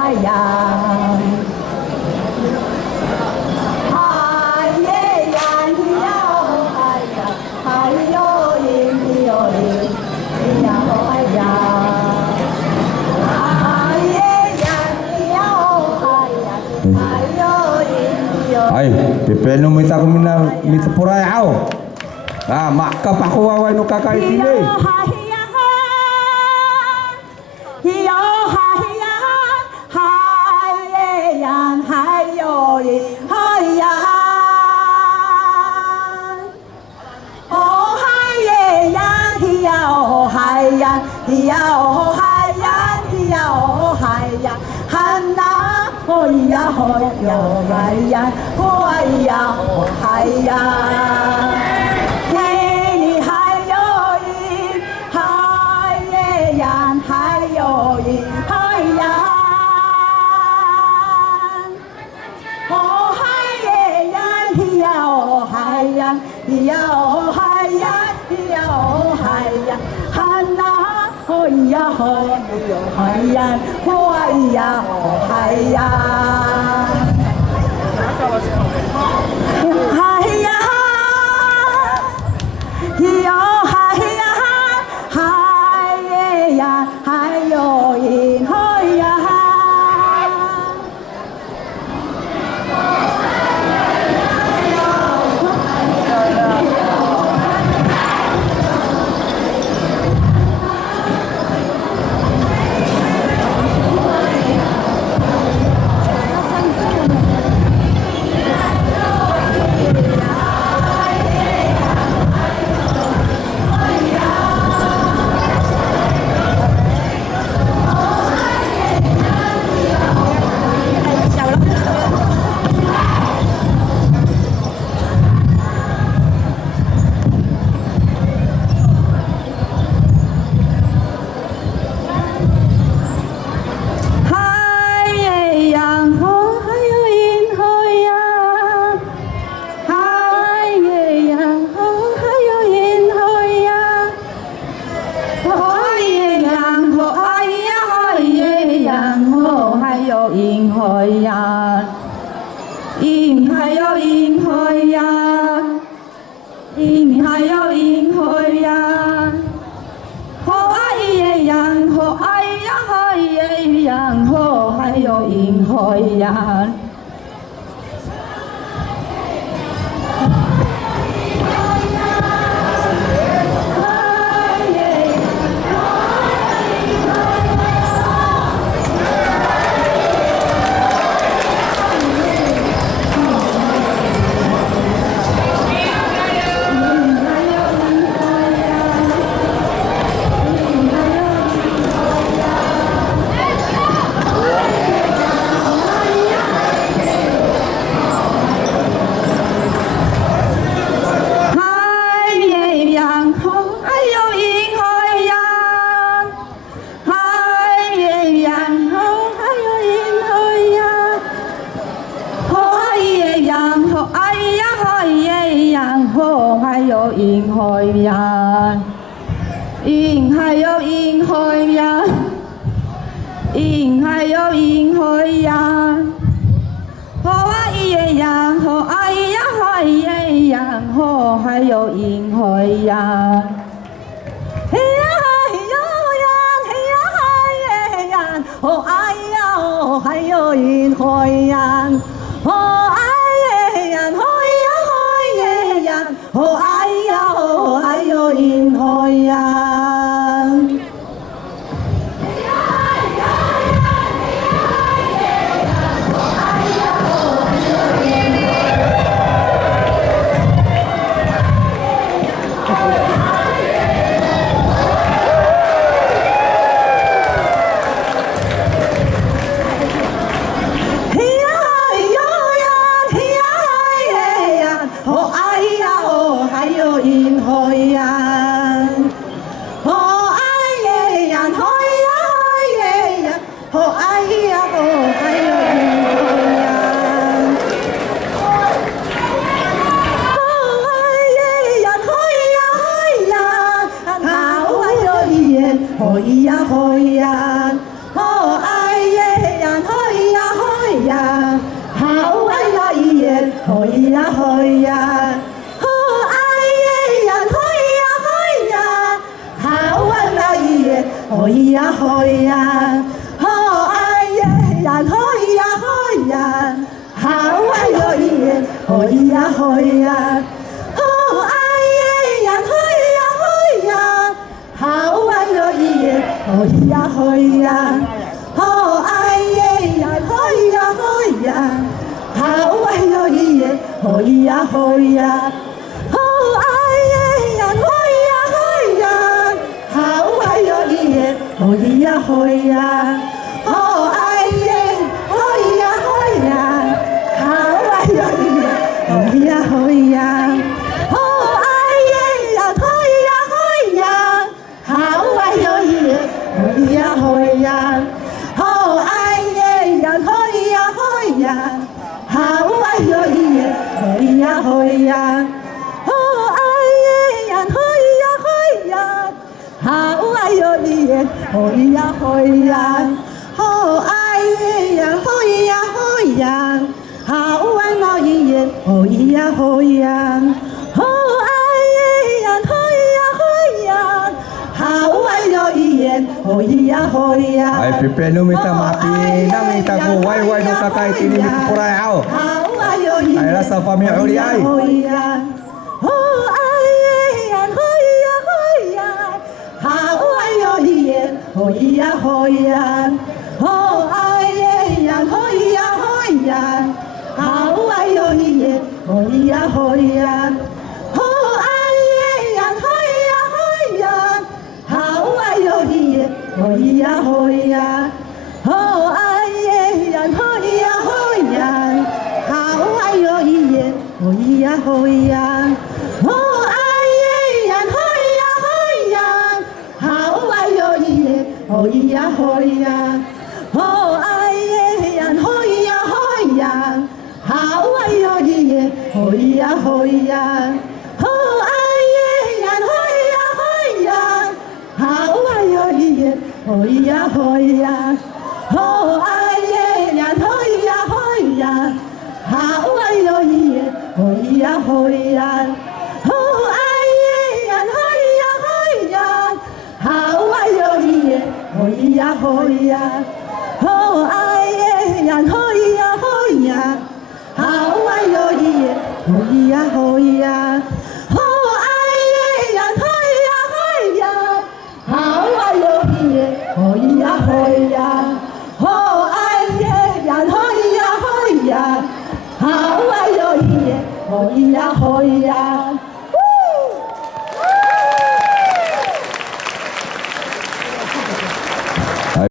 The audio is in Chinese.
嗨呀，嗨耶呀，咿呀哦嗨呀，嗨哟咿咿哟咿，咿呀哦嗨呀，嗨耶呀，咿呀哦嗨呀，嗨哟咿咿哟。Ay, pipeno mita ko mita puray ako. Maka pa ko away no kakaitili. 嘿呀可以呀可以呀，好爱的人可以呀可以呀，好爱的人可以呀可以呀，好爱的人可以呀可以呀，好爱的人可以呀可以呀，好爱的人可以呀可以呀，好爱的人可以呀可以呀，好爱的可以呀可以呀，好爱的人可以呀可以呀，好爱的人可以呀可以呀，好爱的人可以呀可以呀，好爱的人可以呀可以呀，好爱的人可以呀可以呀，好愛的人可以呀可以呀，好愛的人可以呀可以呀，好愛的人可以呀可以呀，好愛的人可以呀可以呀，好愛的人可以呀可以呀，好愛的人可以呀可以呀。 Ay pipeno mita mati na mita ko wai wai no kakai tini mit purai au. Ay rasa pami uli ay. 好愛的人可以呀可以呀，好愛的人可以呀可以呀，好愛的人可以呀可以呀，好愛的人可以呀可以呀，好愛的人可以呀可以呀，好愛的人可以呀可以呀，好愛的人可以呀可以呀，好愛的人可以呀可以呀，好愛的人可以呀可以呀，好愛的人可以呀可以呀，好愛的人可以呀可以呀，好愛的人可以呀可以呀，好愛的人可以呀可以呀，好愛的人可以呀可以呀，好愛的人可以呀可以呀，好愛的人可以呀可以呀，好愛的人可以呀可以呀，好愛的人可以呀可以呀，好愛的人可以呀可以呀，好愛的人可以